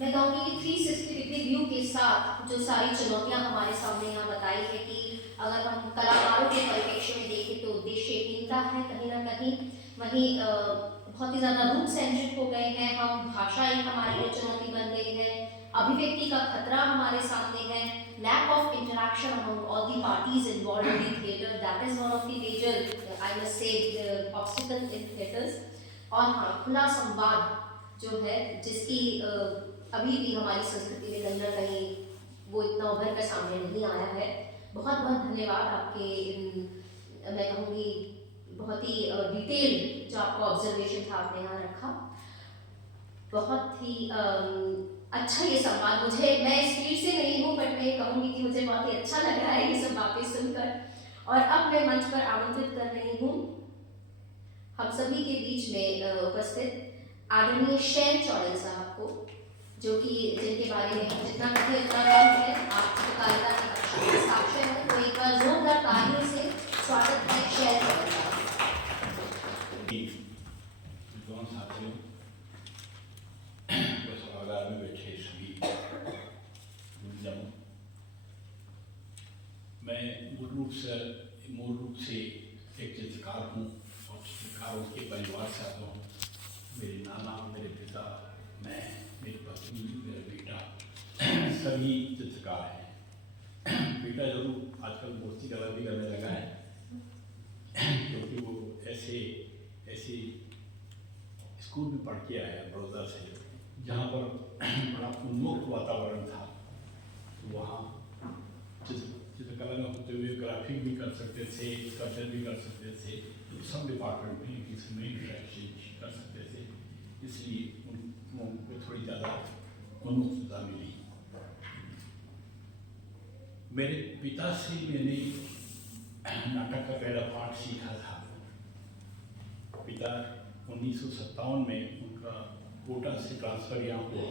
मैं कहूँगी कि 360 डिग्री व्यू के साथ जो सारी चुनौतियाँ हमारे सामने यहाँ बताई है कि अगर हम कलाकारों के परिप्रेक्ष्य में देखें तो उद्देश्यहीनता है कहीं न कहीं, वहीं बहुत ही ज़्यादा रूप सेंट्रिक हो गए हैं हम, भाषा एक हमारे लिए चुनौती बन गई है, अभिव्यक्ति का खतरा हमारे सामने है, lack of interaction among all the parties involved in the theatre, that is one of the major I must say obstacle in theatres. और हाँ, खुला संवाद जो है जिसकी अभी भी हमारी संस्कृति में कहीं न कहीं वो इतना उभर कर सामने नहीं आया है। बहुत बहुत धन्यवाद आपके इन मैं कहूँगी बहुत ही डिटेल्ड जो आपका ऑब्जर्वेशन था आपने यहाँ रखा। बहुत ही अच्छा ये संवाद मुझे, मैं इस फील्ड से नहीं हूँ बट मैं कहूँगी कि मुझे बहुत ही अच्छा लग रहा है ये सब बातें सुनकर। और अब मैं मंच पर आमंत्रित कर रही हूँ हम सभी के बीच में उपस्थित आदरणीय शैल चौड़ेल साहब को, जो कि जिनके बारे में हम जितना कहें उतना कम है। आप पत्रकारिता के साक्षर हैं, तो एक बार जोरदार तालियों से स्वागत है शैल चौड़ेल साहब। साथियों, सभागार में बैठे सभी गुरुजनों, मैं मूल रूप से एक चित्रकार हूँ और चित्रकारों के परिवार से आता हूँ। मेरे नाना, मेरे पिता, मैं, मेरी पत्नी, मेरा बेटा सभी चित्रकार हैं। बेटा जरूर आजकल मूर्ति कला भी करने लगा है, क्योंकि वो ऐसे स्कूल में पढ़ के आया बड़ौदा से, जहाँ पर बड़ा उन्मुक्त वातावरण था। तो वहाँ चित्रकला में होते हुए ग्राफिक भी कर सकते थे, स्कल्पचर भी कर सकते थे, तो सब डिपार्टमेंट में किसी में इंटरेक्शन कर सकते थे, इसलिए उनको थोड़ी ज़्यादा उन्मुक्तता मिली। मेरे पिता से मैंने नाटक का पहला पाठ सीखा था। पिता 1957 में उनका कोटा से ट्रांसफ़र यहाँ हुआ।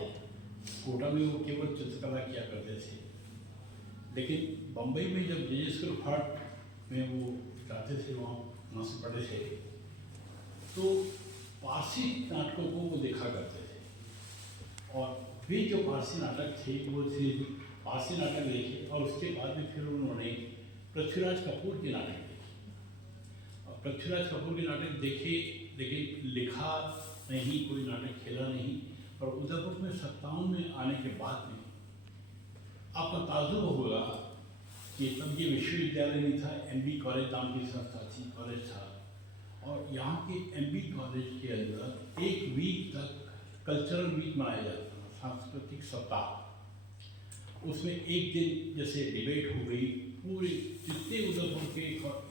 कोटा में वो केवल चित्रकला किया करते थे, लेकिन बम्बई में जब जे स्कूल फाट में वो जाते थे, वहाँ से पढ़े थे, तो पारसी नाटकों को वो देखा करते थे। और वे जो पारसी नाटक थे वो पारसी नाटक देखे, और उसके बाद में फिर उन्होंने पृथ्वीराज कपूर के नाटक देखे। और पृथ्वीराज कपूर के नाटक देखे, लेकिन लिखा नहीं, कोई नाटक खेला नहीं। और उदयपुर में 57 में आने के बाद में आपका ताजुब होगा कि तब ये विश्वविद्यालय नहीं था, MB कॉलेज नाम की संस्था थी, कॉलेज था। और यहाँ के MB कॉलेज के अंदर एक वीक तक कल्चरल वीक मनाया जाता था, सांस्कृतिक सप्ताह। उसमें एक दिन जैसे डिबेट हो गई, पूरे जितने उदयपुर के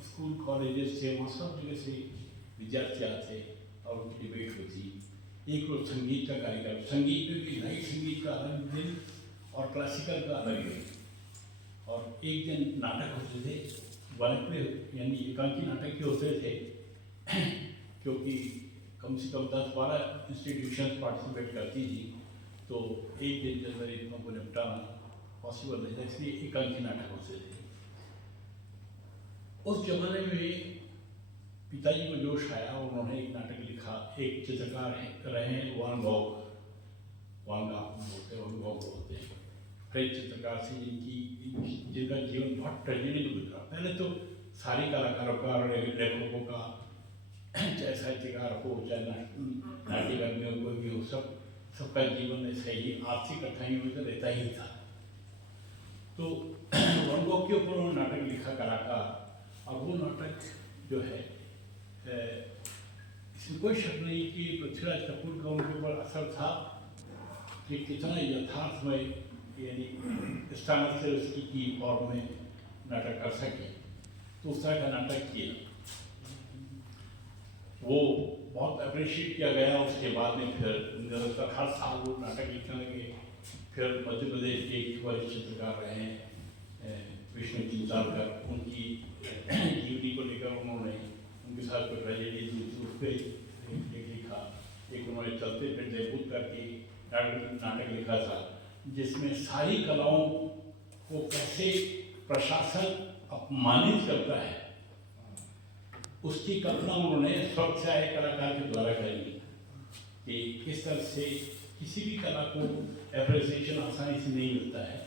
स्कूल कॉलेजेस थे वहाँ सब जगह से विद्यार्थी आते और उनकी डिबेट होती। एक रोज संगीत का कार्यक्रम, संगीत में भी लाइट संगीत का अलग दिन और क्लासिकल का अलग दिन, और एक दिन नाटक होते थे, वानप्ले यानी एकांकी नाटक के होते थे, क्योंकि कम से कम 10-12 इंस्टीट्यूशन पार्टिसिपेट करती थी, तो एक दिन के अंदर इतना को निपटाना पॉसिबल नहीं था, इसलिए एकांकी नाटक होते थे। उस जमाने में पिताजी को जोश आया, उन्होंने एक नाटक लिखा। एक चित्रकार रहे हैं वान गॉग बोलते हैं, फ्रेंच चित्रकार से जिनका जीवन बहुत ट्रेजेडी में गुजरा। पहले तो सारी कलाकारों का, लेखकों का, चाहे साहित्यकार हो, चाहे नाट्यकर्मी हो, कोई भी हो, सबका जीवन ऐसे ही आर्थिक कठिनाइयों में रहता ही था। तो वान गॉग के ऊपर उन्होंने नाटक लिखा कलाकार, और वो नाटक जो है इसमें कोई शक नहीं कि पृथ्वीराज कपूर का उनके ऊपर असर था कि कितना यथार्थमय यानी स्टाइलिस्टिक की फॉर्म में नाटक कर सके। तो उस तरह का नाटक किया, वो बहुत अप्रिशिएट किया गया। उसके बाद में फिर निरंतर हर साल वो नाटक लिखने लगे। फिर मध्य प्रदेश के एक वरिष्ठ चित्रकार रहे हैं विष्णु चिंतालकर, उनकी जीवनी को लेकर उन्होंने उनके साथ कोई ट्रेजेडी थी, उस पर एक लिखा। एक उन्होंने चलते फिरते भूत करके नाटक लिखा था, जिसमें सारी कलाओं को कैसे प्रशासन अपमानित करता है उसकी कल्पना उन्होंने स्वच्छ आए कलाकार के द्वारा करी कि किस तरह से किसी भी कला को एप्रिसिएशन आसानी से नहीं मिलता है।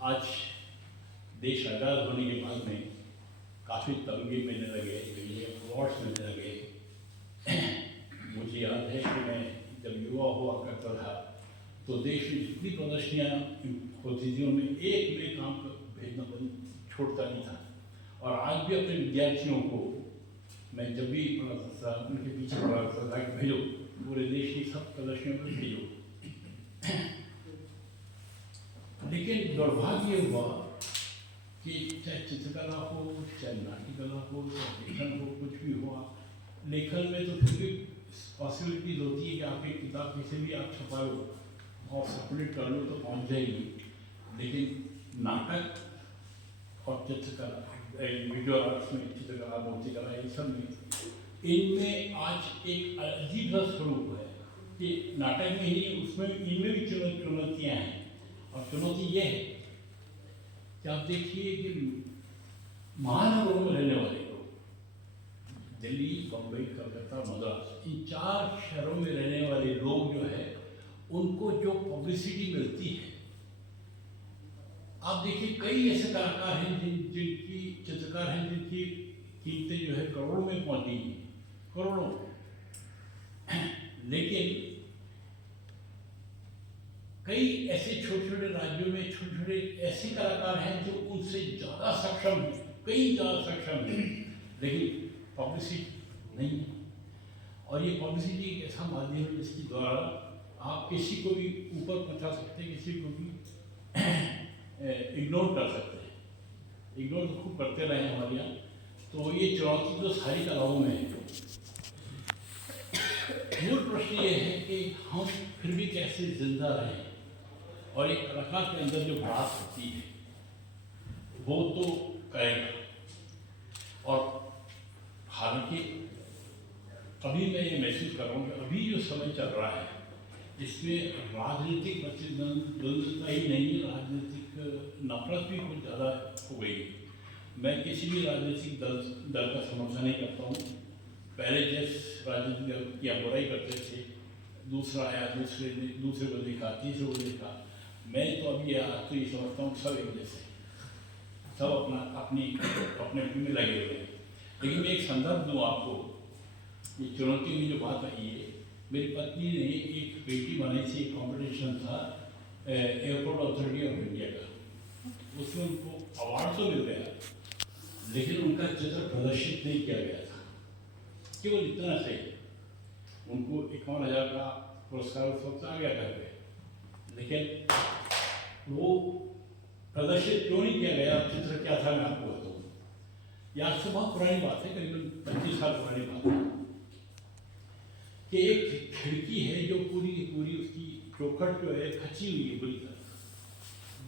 आज देश आज़ाद होने के बाद में काफ़ी तमगे मिलने लगे, अवार्ड्स मिलने लगे। मुझे याद है कि मैं जब युवा हुआ करता था तो देश में जितनी प्रदर्शनियाँ होती थी उनमें एक में काम भेजना छोड़ता नहीं था। और आज भी अपने विद्यार्थियों को मैं जब भी पढ़ाता था उनके पीछे पढ़ाता था कि भेजो, पूरे देश की सब प्रदर्शनियों में भेजो। लेकिन दुर्भाग्य हुआ कि चाहे चित्रकला हो, चाहे नाट्य कला हो, चाहे लेखन हो, कुछ भी हुआ, लेखन में तो फिर भी पॉसिबिलिटीज होती है कि आपकी किताब किसी भी आप छपा लो और सर्कुलेट कर लो तो पहुँच जाएगी। लेकिन नाटक और चित्रकला, विजुअल आर्ट्स में चित्रकला, मूर्तिकला, इन सब में इनमें आज एक अजीब सा स्वरूप है कि नाटक में ही उसमें इनमें भी चुनौतियाँ हैं। और चुनौती ये है कि आप देखिए कि महानगरों में रहने वाले लोग, दिल्ली, बम्बई, कलकत्ता, मद्रास, इन 4 शहरों में रहने वाले लोग जो है उनको जो पब्लिसिटी मिलती है, आप देखिए कई ऐसे कलाकार हैं जिनकी चित्रकार हैं जिनकी कीमतें जो है करोड़ों में पहुंची हैं, करोड़ों। लेकिन कई ऐसे छोटे छोटे राज्यों में छोटे छोटे ऐसे कलाकार हैं जो उनसे ज़्यादा सक्षम हैं, कई ज़्यादा सक्षम हैं, लेकिन पब्लिसिटी नहीं है। और ये पब्लिसिटी एक ऐसा माध्यम है जिसके द्वारा आप किसी को भी ऊपर पहुंचा सकते हैं, किसी को भी इग्नोर कर सकते हैं। इग्नोर तो खूब करते रहे हमारे यहाँ। तो ये चुनौती तो सारी कलाओं में है। मूल प्रश्न ये है कि हम फिर भी कैसे जिंदा रहें, और एक कलाकार के अंदर जो भड़ास होती है वो तो करेगा। और हालांकि अभी मैं ये महसूस कर रहा हूँ कि अभी जो समय चल रहा है इसमें राजनीतिक प्रतिद्वंद्विता ही नहीं है, राजनीतिक नफरत भी कुछ ज़्यादा हो गई है। मैं किसी भी राजनीतिक दल का समर्थन नहीं करता हूँ। पहले जिस राजनीतिक दल की आप बुराई करते थे, दूसरा आया, दूसरे को देखा, तीसरे को देखा, मैं तो अभी आज तो ये समझता हूँ सब एक जैसे, सब अपने में लगे हुए हैं। लेकिन मैं एक संदर्भ दूँ आपको, ये चुनौती की जो बात आई है, मेरी पत्नी ने एक पेटी बनाई थी, एक कॉम्पिटिशन था एयरपोर्ट अथॉरिटी ऑफ इंडिया का, उसमें उनको अवार्ड तो मिल गया लेकिन उनका चित्र प्रदर्शित नहीं किया गया था, केवल इतना सही। उनको 51,000 का पुरस्कार उस वक्त आ गया घर पे, लेकिन वो प्रदर्शित क्यों नहीं किया गया? चित्र क्या था मैं आपको बताऊँ। याद से बहुत पुरानी बात है, करीबन 25 साल पुरानी बात है, कि एक खिड़की है जो पूरी की पूरी उसकी चौखट जो है खची हुई है, बुरी तरह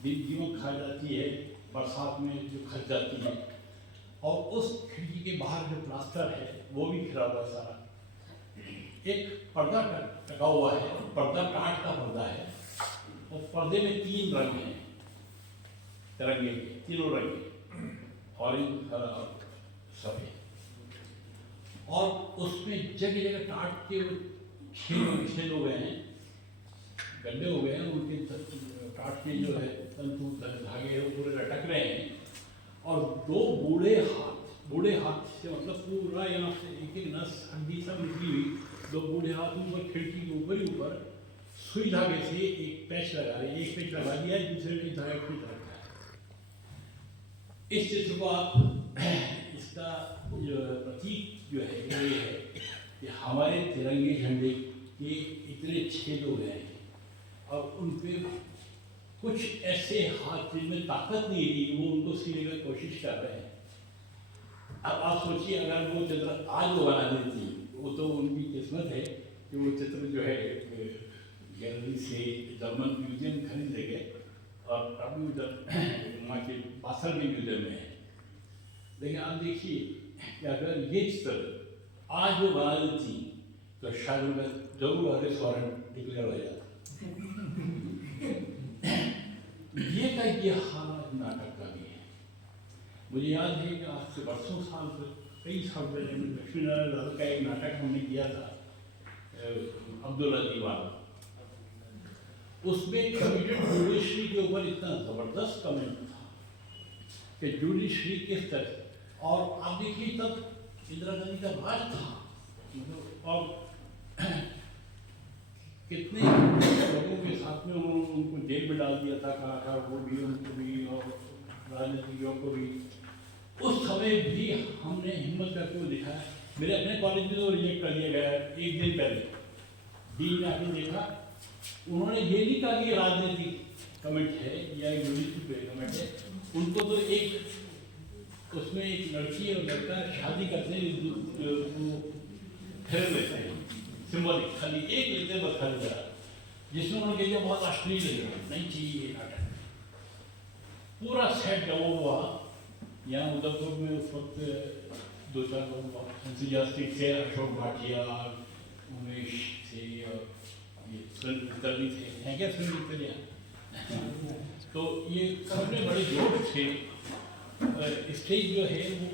दीमक खा जाती है, बरसात में जो खच जाती है, और उस खिड़की के बाहर जो प्लास्टर है वो भी खिला हुआ सारा। एक पर्दा टका हुआ है, पर्दा काठ का पर्दा है, और पर्दे में 3 रंग हैं तिरंगे के, तीनों रंग, ऑरेंज, हरा और सफ़ेद। और उसमें जगह जगह टाट के छेद हो गए हैं, गड्ढे हो गए हैं, उनके टाट के जो है तंतु धागे हैं वो पूरे लटक रहे हैं। और 2 बूढ़े हाथ से, मतलब पूरा यहाँ से एक नस हड्डी सब निकली हुई, 2 बूढ़े हाथ ऊपर खिड़की के ऊपर ही ऊपर सुई धागे से एक पैच लगा रहे, एक पैच लगा दिया, दूसरे में धागा खींच रखा है। इस चित्र को आप इसका जो प्रतीक जो है वो ये है कि हमारे तिरंगे झंडे के इतने छेद हो गए हैं, और उन पर कुछ ऐसे हाथ जिनमें ताकत नहीं है वो उनको सीने की कोशिश कर रहे हैं। अब आप सोचिए, अगर वो चित्र आज वो बना देती, वो तो उनकी किस्मत है कि वो चित्र जो है गैलरी से जर्मन म्यूजियम खरीद लेंगे, और अभी उधर वहाँ के बासर के म्यूजियम में है। लेकिन आप देखिए कि अगर ये चित्र आज वो बना देती तो शायद उनका जरूर अरेस्ट वारंट डिक्लेयर हो जाता। ये हाल नाटक का भी है। मुझे याद है कि आज से बरसों साल से, कई साल पहले लक्ष्मी नारायण दत्त का एक नाटक हमने किया था, अब्दुल्ला दीवान, उसमें कमिटेड जुडिशरी के ऊपर इतना ज़बरदस्त कमेंट था कि जुडिशरी किस तरह, और आप देखिए तब इंदिरा गांधी का राज था और कितने लोगों के साथ में उनको जेल में डाल दिया था, कलाकारों को भी, उनको भी और राजनीतिज्ञों को भी। उस समय भी हमने हिम्मत करके वो दिखाया। मेरे अपने कॉलेज में तो रिजेक्ट कर दिया गया एक दिन पहले, डीन ने आके देखा, उन्होंने ये नहीं कहा कि राजनीतिक कमेंट है या यूनिवर्सिटी कमेंट है, उनको तो एक उसमें एक लड़की और लड़का शादी करते हैं, फिर लेते हैं सिंबॉलिक, खाली एक लेते हैं बस, खाली जरा, जिसमें उन्होंने कहा बहुत अश्लील है, नहीं चाहिए ये नाटक। पूरा सेट डाउन हुआ। यहाँ उदयपुर में उस वक्त 2-4 लोग बहुत एंथुसियास्टिक थे, अशोक भाटिया, उमेश थे और ये सुनील मित्तल थे, हैं क्या सुनील मित्तल यहाँ? तो ये सबने बड़े जोर से स्टेज जो है वो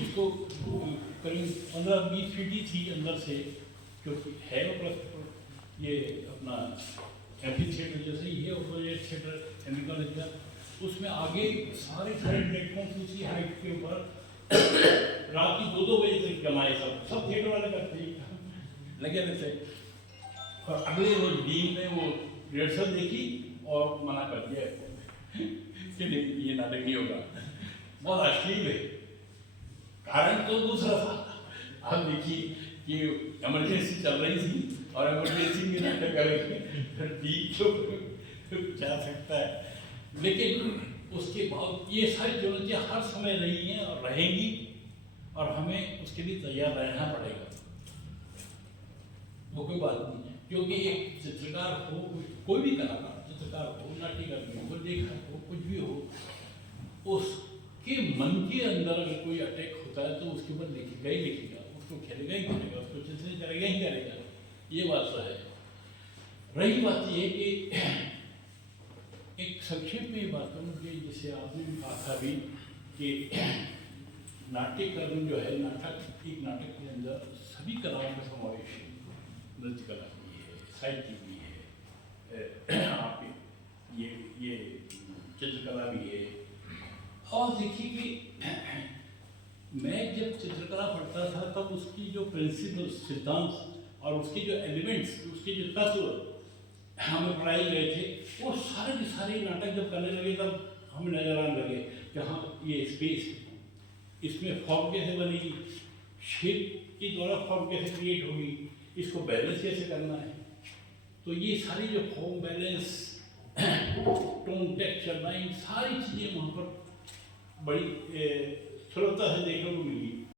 उसको करीब 15-20 फीट ही थी अंदर से, क्योंकि है वो प्लस ये अपना एम्फी थिएटर जैसे ही है, ओपोजिट थिएटर एमिका लगता, उसमें आगे सारे प्लेटफॉर्म उसी हाइट के ऊपर रात की 2-2 बजे तक जमाए, सब थिएटर वाले करते ही लगे रहते। और अगले रोज डीन ने वो रिहर्सल देखी और मना कर दिया कि नहीं ये नाटक नहीं होगा, बहुत अश्लील है। कारण तो दूसरा था, आप देखिए कि इमरजेंसी चल रही थी और इमरजेंसी में नाटक करेंगे फिर ठीक तो जा सकता है। लेकिन उसके बाद ये सारी चुनौतियाँ हर समय रही हैं और रहेंगी, और हमें उसके लिए तैयार रहना पड़ेगा, वो कोई बात नहीं है। क्योंकि एक चित्रकार हो, कोई भी कलाकार, चित्रकार हो, नाट्यकार हो, लेखक हो, कुछ भी हो, उसके मन के अंदर अगर कोई अटैक होता है तो उसके ऊपर लिखेगा ही लिखेगा, उसको खेलेगा ही खेलेगा, उसको चित्रित करेगा ही करेगा, ये बात तो है। रही बात ये कि एक संक्षेप में ये बात करूँ कि जैसे आपने भी कहा था अभी कि नाट्यकर्म जो है, नाटक, एक नाटक के अंदर सभी कलाओं का समावेश है, नृत्य कला भी है, साहित्य भी है, आप ये चित्रकला भी है। और देखिए कि मैं जब चित्रकला पढ़ता था तब उसकी जो प्रिंसिपल, सिद्धांत और उसके जो एलिमेंट्स, उसके जो तत्व हमें पढ़ाए गए थे, वो सारे के सारे नाटक जब करने लगे तब हमें नजर आने लगे कि हाँ ये स्पेस, इसमें फॉर्म कैसे बनेगी, शेप के द्वारा फॉर्म कैसे क्रिएट होगी, इसको बैलेंस कैसे करना है। तो ये सारी जो form, balance, tone, texture, line, सारी चीज़ें वहाँ पर बड़ी सुलभता से देखने को मिली।